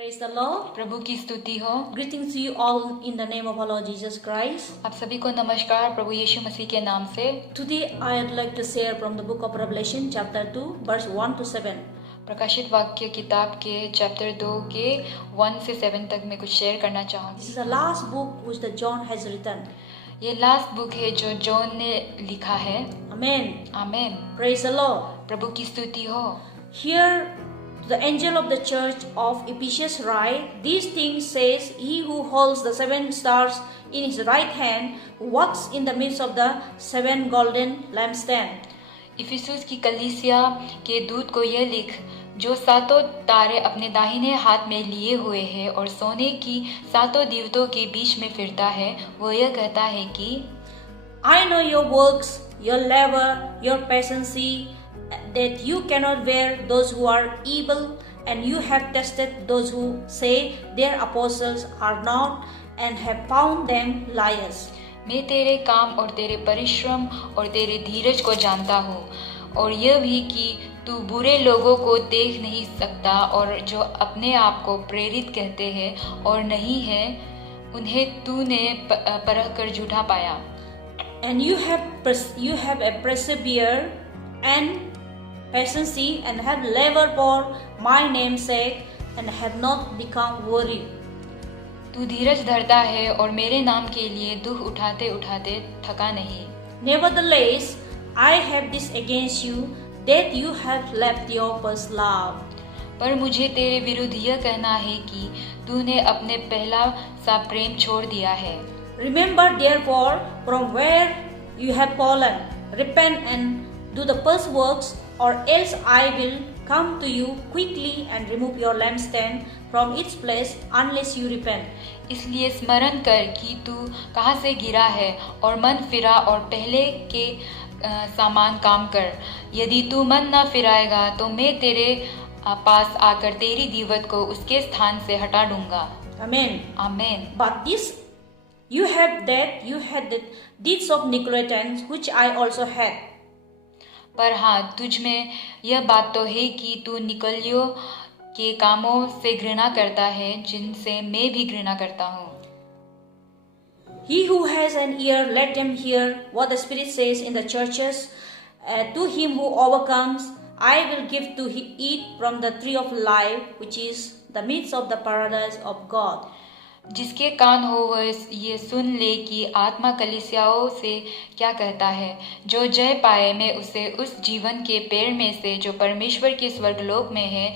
Praise the Lord. प्रभु की स्तुति हो। Greetings to you all in the name of our Lord Jesus Christ. आप सभी को नमस्कार प्रभु यीशु मसीह के नाम से। Today I would like to share from the book of Revelation chapter 2 verse 1 to 7. प्रकाशित वाक्य किताब के चैप्टर 2 के 1 से 7 तक मैं कुछ शेयर करना This चाहूँगी। is the last book which the John has written. ये लास्ट बुक है जो जॉन ने लिखा है। Amen. Amen. Praise the Lord. प्रभु की स्तुति हो। Here the angel of the church of Ephesus write, these things says he who holds the 7 stars in his right hand, who walks in the midst of the 7 golden lampstands. Ephesus की कलीसिया के दूत को यह लिख, जो सातों तारे अपने दाहिने हाथ में लिए हुए है और सोने की सातों दीवटों के बीच में फिरता है, वो यह कहता है कि I know your works, your labor, your patience, that you cannot bear those who are evil, and you have tested those who say their apostles are not, and have found them liars. मैं तेरे काम और तेरे परिश्रम और तेरे धीरज को जानता हूँ, और यह भी कि तू बुरे लोगों को देख नहीं सकता, और जो अपने आप को प्रेरित कहते हैं और नहीं है, उन्हें तूने परख कर झूठा पाया। And you have a persevere and patience, and have labored for my name's sake, and have not become weary. तू धीरज धरता है और मेरे नाम के लिए दुख उठाते उठाते थका नहीं। Nevertheless, I have this against you, that you have left your first love. पर मुझे तेरे विरुद्ध यह कहना है कि तूने अपने पहला सा प्रेम छोड़ दिया है। Remember therefore from where you have fallen, repent and do the first works, or else I will come to you quickly and remove your lampstand from its place unless you repent. इसलिए स्मरण कर कि तू कहाँ से गिरा है, और मन फिरा और पहले के समान काम कर। यदि तू मन न फिराएगा तो मैं तेरे पास आकर तेरी दीवट को उसके स्थान से हटा दूंगा। Amen. Amen. But this you had the deeds of Nicolaitans, which I also had. पर हाँ, तुझ में यह बात तो है कि तू निकलियों के कामों से घृणा करता है, जिनसे मैं भी घृणा करता हूँ। He who has an ear, let him hear what the Spirit says in the churches. To him who overcomes, I will give to eat from the tree of life, which is the midst of the paradise of God. जिसके कान हो वह ये सुन ले कि आत्मा कलीसियाओं से क्या कहता है। जो जय पाए, मैं उसे उस जीवन के पेड़ में से जो परमेश्वर के स्वर्गलोक में है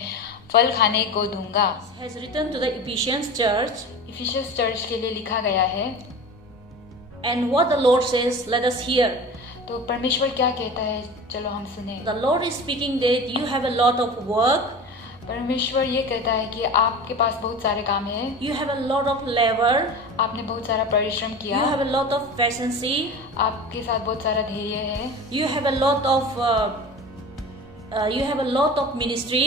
फल खाने को दूंगा। Has written to the Ephesians church. Ephesus church के लिए लिखा गया है। And what the Lord says, let us hear. तो परमेश्वर क्या कहता है, चलो हम सुने। The Lord is speaking that you have a lot of work. परमेश्वर ये कहता है कि आपके पास बहुत सारे काम है। You have a lot of labor. आपने बहुत सारा परिश्रम किया। You have a lot of patience. आपके साथ बहुत सारा धैर्य है। You have a lot of ministry.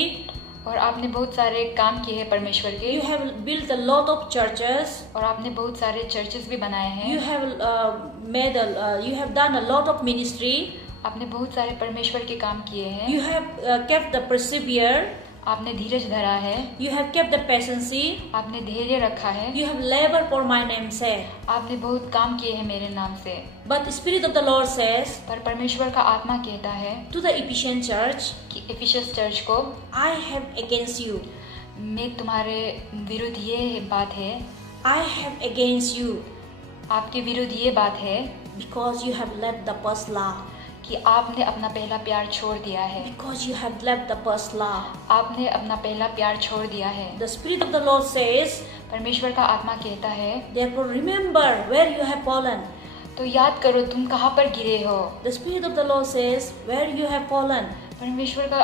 और आपने बहुत सारे काम किए हैं परमेश्वर के। You have built a lot of churches. और आपने बहुत सारे चर्चेस भी बनाए हैं। You have done a lot of ministry. आपने बहुत सारे परमेश्वर के काम किए हैं। You have kept the persevere. आपने धीरज धरा है। You have kept the patience. आपने धैर्य रखा है। You have labored for my name's sake. आपने बहुत काम किए हैं मेरे नाम से। But the Spirit of the Lord says, पर परमेश्वर का आत्मा कहता है to the Ephesian church, कि इफिसस चर्च को, I have against you. मैं तुम्हारे विरुद्ध ये बात है। I have against you. आपके विरुद्ध ये बात है Because you have left the first love. कि आपने अपना पहला प्यार छोड़ दिया है। Because you have left the first love. आपने अपना पहला प्यार छोड़ दिया है। The Spirit of the Lord says, परमेश्वर का आत्मा कहता है, therefore remember where you have fallen. तो याद करो तुम कहाँ पर गिरे हो। The Spirit of the Lord says, where you have fallen. परमेश्वर का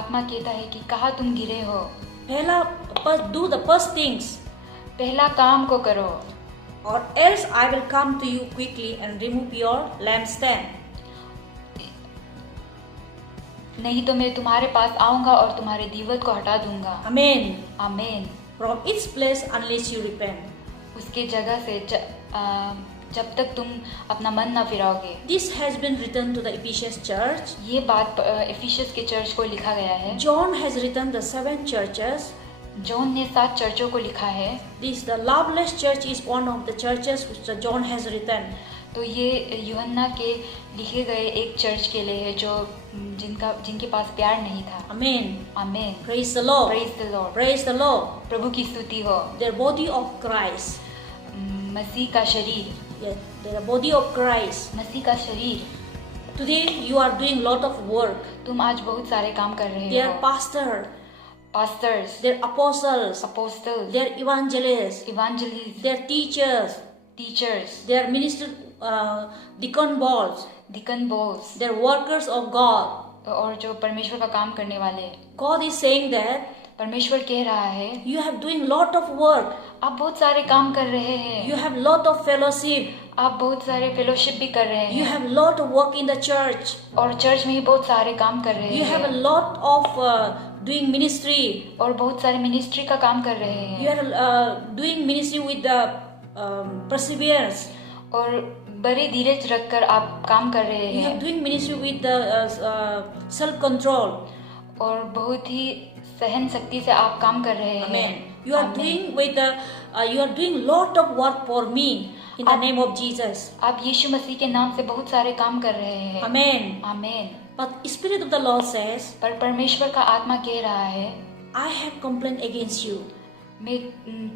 आत्मा कहता है कि कहाँ तुम गिरे हो। Do the first things. पहला काम को करो, or else I will come to you quickly and remove your lampstand. नहीं तो मैं तुम्हारे पास आऊंगा और तुम्हारे दीवट को हटा दूंगा। Amen. Amen. From its place unless you repent. उसके जगह से जब तक तुम अपना मन ना फिराओगे। This has been written to the Ephesians church. ये बात इफिसस के चर्च को लिखा गया है। John has written the 7 churches. John ने 7 चर्चों को लिखा है। The loveless church is one of the churches which John has written. तो ये यूहन्ना के लिखे गए एक चर्च के लिए है जो जिनके पास प्यार नहीं था। Amen. आमीन। Praise the Lord. Praise the Lord. Praise the Lord. प्रभु की स्तुति हो। Their body of Christ. मसीह का शरीर। Yeah, their body of Christ. मसीह का शरीर। Today you are doing lot of work. तुम आज बहुत सारे काम कर रहे Their हो। pastors, their apostles, their evangelists, their teachers, their minister, deacon balls, their workers of God. और जो परमेश्वर का काम करने वाले। God is saying that परमेश्वर कह रहा है you have doing lot of work. आप बहुत सारे काम कर रहे हैं। You have lot of fellowship. आप बहुत सारे फेलोशिप भी कर रहे हैं। You have lot of work in the church. और चर्च में ही बहुत सारे काम कर रहे हैं। You have a lot of doing ministry. और बहुत सारे मिनिस्ट्री का काम कर रहे हैं। You are doing ministry with the perseverance. और बड़े धीरज रखकर आप काम कर रहे You are हैं। doing ministry with the self control. और बहुत ही सहन शक्ति से आप काम कर रहे हैं। Amen. You are doing with the you are doing lot of work for me in the name of Jesus. आप यीशु मसीह के नाम से बहुत सारे काम कर रहे हैं। Amen. आमीन। But Spirit of the Lord says, पर परमेश्वर का आत्मा कह रहा है I have complained against you. मैं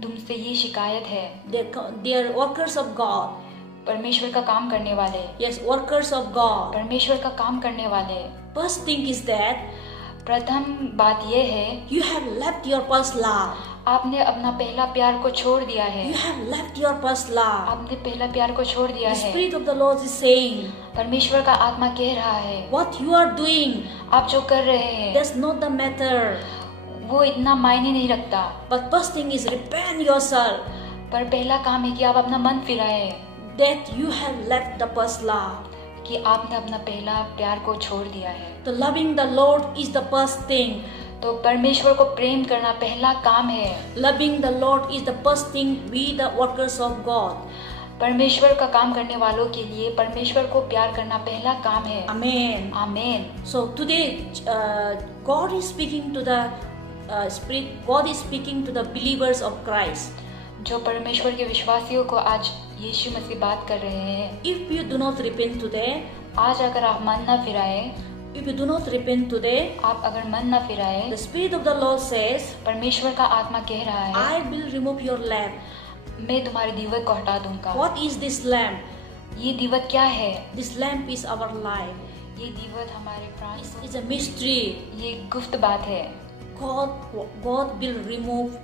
तुमसे ये शिकायत है। They are workers of God. परमेश्वर का काम करने वाले। Yes, workers of God. परमेश्वर का काम करने वाले। First thing is that प्रथम बात यह है you have left your first love. आपने अपना पहला प्यार को छोड़ दिया है। You have left your first love. आपने पहला प्यार को छोड़ दिया The है। Spirit of the Lord is saying, परमेश्वर का आत्मा कह रहा है what you are doing, आप जो कर रहे हैं that's not the matter. वो इतना मायने नहीं रखता। But first thing is repent yourself पर पहला काम है कि आप अपना मन फिराए that you have left the first love. कि आपने अपना पहला प्यार को छोड़ दिया है। The loving the Lord is the first thing. तो परमेश्वर को प्रेम करना पहला काम है। Loving the Lord is the first thing. We the workers of God. परमेश्वर का काम करने वालों के लिए परमेश्वर को प्यार करना पहला काम है। Amen. आमीन। So today, God is speaking to the Spirit. God is speaking to the believers of Christ. जो परमेश्वर के विश्वासियों को आज यीशु मसीह बात कर रहे हैं। If you do not repent today, आज अगर आप मन न फिराए, if you do not repent today, आप अगर मन न फिराए, the Spirit of the Lord says, परमेश्वर का आत्मा कह रहा है I will remove your lamp. मैं तुम्हारे दीवट को हटा दूंगा। What is this lamp? ये दीवट क्या है? This lamp is our life. ये दीवट हमारे प्राण It's a mystery. ये गुप्त बात है। God will remove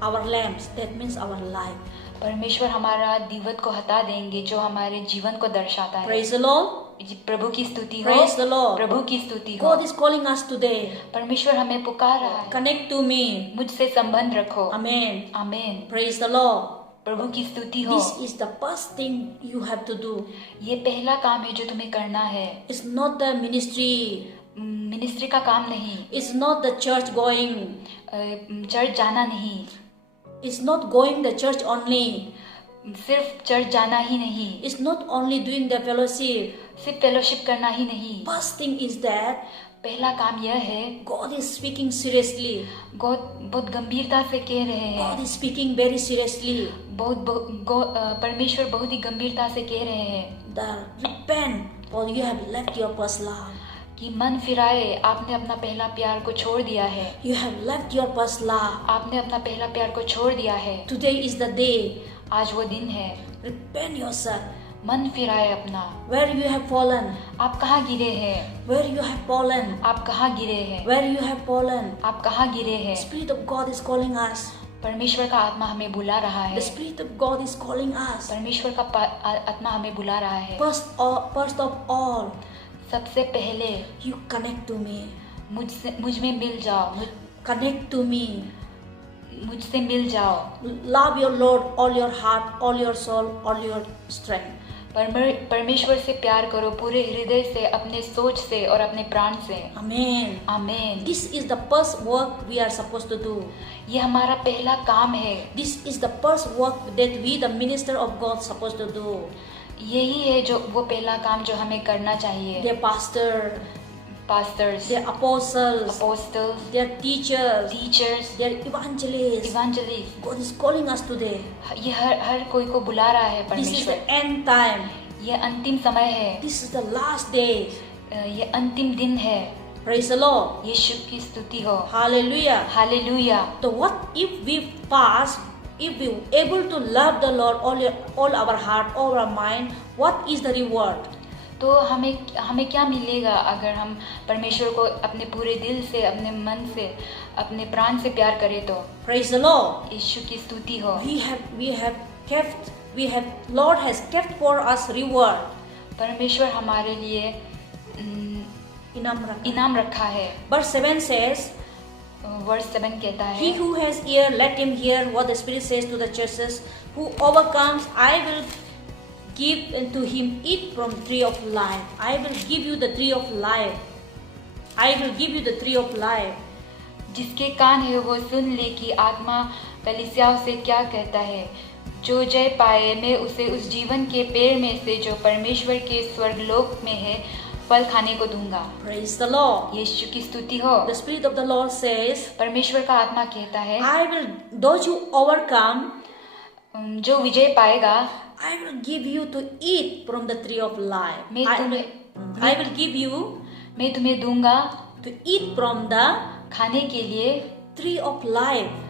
our lamps. That means our life. परमेश्वर हमारा दीवट को हटा देंगे जो हमारे जीवन को दर्शाता है। Praise the Lord. प्रभु की स्तुति हो। Praise the Lord. प्रभु की स्तुति हो। God is calling us today. परमेश्वर हमें पुकार रहा है। Connect to me. मुझसे संबंध रखो। Amen. आमीन। Praise the Lord. प्रभु की स्तुति हो। This is the first thing you have to do. ये पहला काम है जो तुम्हें करना है। It's not the ministry. Ministry का काम नहीं। It's not the church going. Church जाना नहीं। It's not going the church only. सिर्फ चर्च जाना ही नहीं। It's not only doing the fellowship. सिर्फ फेलोशिप करना ही नहीं। First thing is that पहला काम यह है God is speaking seriously. बहुत गंभीरता से कह रहे हैं। God is speaking very seriously. परमेश्वर बहुत ही गंभीरता से कह रहे हैं। The repent, for you have left your first love. कि मन फिराए, आपने अपना पहला प्यार को छोड़ दिया है। You have left your first love. आपने अपना पहला प्यार को छोड़ दिया है। Today is the day. आज वो दिन है। Repent yourself. मन फिराए अपना। Where you have fallen. आप कहाँ गिरे हैं? Where you have fallen. आप कहाँ गिरे हैं? Where you have fallen. आप कहाँ गिरे हैं? Spirit of God is calling us. परमेश्वर का आत्मा हमें बुला रहा है। The Spirit of God is calling us. परमेश्वर का आत्मा हमें बुला रहा है। First of all, सबसे पहले you connect to me. मुझ में मिल जाओ। Connect to me. मुझसे मिल जाओ। Love your Lord all your heart, all your soul, all your strength. परमेश्वर से प्यार करो पूरे हृदय से, अपने सोच से और अपने प्राण से। Amen. आमीन। This is the first work we are supposed to do. ये हमारा पहला काम है। This is the first work that we, the minister of God, supposed to do. यही है जो वो पहला काम जो हमें करना चाहिए। The pastor, pastors, their apostles, apostles, their teachers, teachers, their evangelists. evangelists. God is calling us today. ये हर कोई को बुला रहा है This is the परमेश्वर. end time. ये अंतिम समय है. This is the last day. ये अंतिम दिन है. Praise the Lord. यीशु की स्तुति हो. Hallelujah. Hallelujah. So what if we fast, if we able to love the Lord all our heart, all our mind, what is the reward? तो हमें क्या मिलेगा अगर हम परमेश्वर को अपने पूरे दिल से, अपने मन से, अपने प्राण से प्यार करें तो. Praise the Lord. यीशु की स्तुति हो. Lord has kept for us reward. परमेश्वर हमारे लिए इनाम रखा है. Verse 7 says, वर्स 7 कहता He है, who has ear, let him hear what the Spirit says to the churches. Who overcomes, I will give unto him eat from tree of life. I will give you the tree of life. I will give you the tree of life. जिसके कान है वो सुन ले कि आत्मा कलीसियाओं से क्या कहता है. जो जय पाए मैं उसे उस जीवन के पेड़ में से जो परमेश्वर के स्वर्गलोक में है फल खाने को दूंगा. Praise the Lord. यीशु की स्तुति हो. The Spirit of the Lord says, परमेश्वर का आत्मा कहता है, I will, those who overcome, जो विजय पाएगा I will give you to eat from the tree of life. मैं I will give you मैं तुम्हें दूंगा to eat from the खाने के लिए tree of life.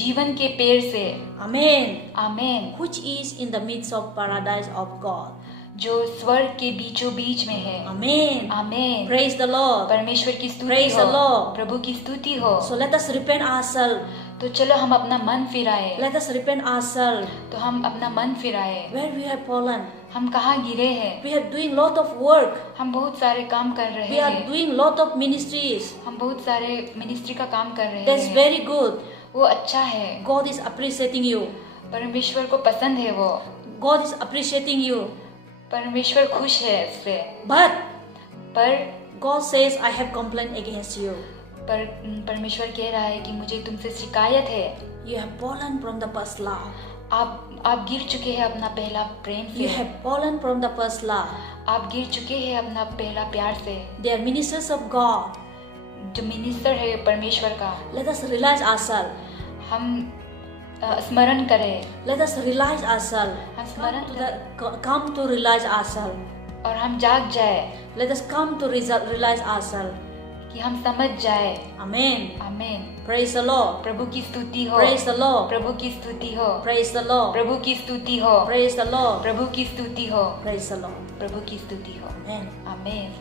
जीवन के पेड़ से. Amen. Amen. Which is in the midst of paradise of God. जो स्वर्ग के बीचों बीच में है. Amen. Amen. Praise the Lord. परमेश्वर की स्तुति Praise हो. the Lord. प्रभु की स्तुति हो. So let us repent ourselves. तो चलो हम अपना मन फिराए. Let us repent ourselves. तो हम अपना मन फिराए. Where we have fallen. हम कहाँ गिरे हैं. We are doing lot of work. हम बहुत सारे काम कर रहे We are हैं. doing lot of ministries. हम बहुत सारे मिनिस्ट्री का काम कर रहे That's हैं. very good. वो अच्छा है. God is appreciating you. परमेश्वर को पसंद है वो. God is appreciating you. परमेश्वर खुश है इससे. But पर God says, I have complained against you. परमेश्वर कह रहा है कि मुझे तुमसे शिकायत है. You have fallen from the first love. आप गिर चुके हैं अपना पहला प्रेम You से. have fallen from the first love. आप गिर चुके हैं अपना पहला प्यार से. They are ministers of God. जो मिनिस्टर है परमेश्वर का. Let us realize ourselves. हम स्मरण करें. Let us realize ourselves. हम स्मरण Come to realize ourselves. और हम जाग जाए. Let us come to realize ourselves. कि हम समझ जाए. Amen. Amen. Praise the Lord. प्रभु की स्तुति हो. Praise the Lord. प्रभु की स्तुति हो. Praise the Lord. प्रभु की स्तुति हो. Praise the Lord. प्रभु की स्तुति हो. Praise the Lord. प्रभु की स्तुति हो. Amen. आमेन.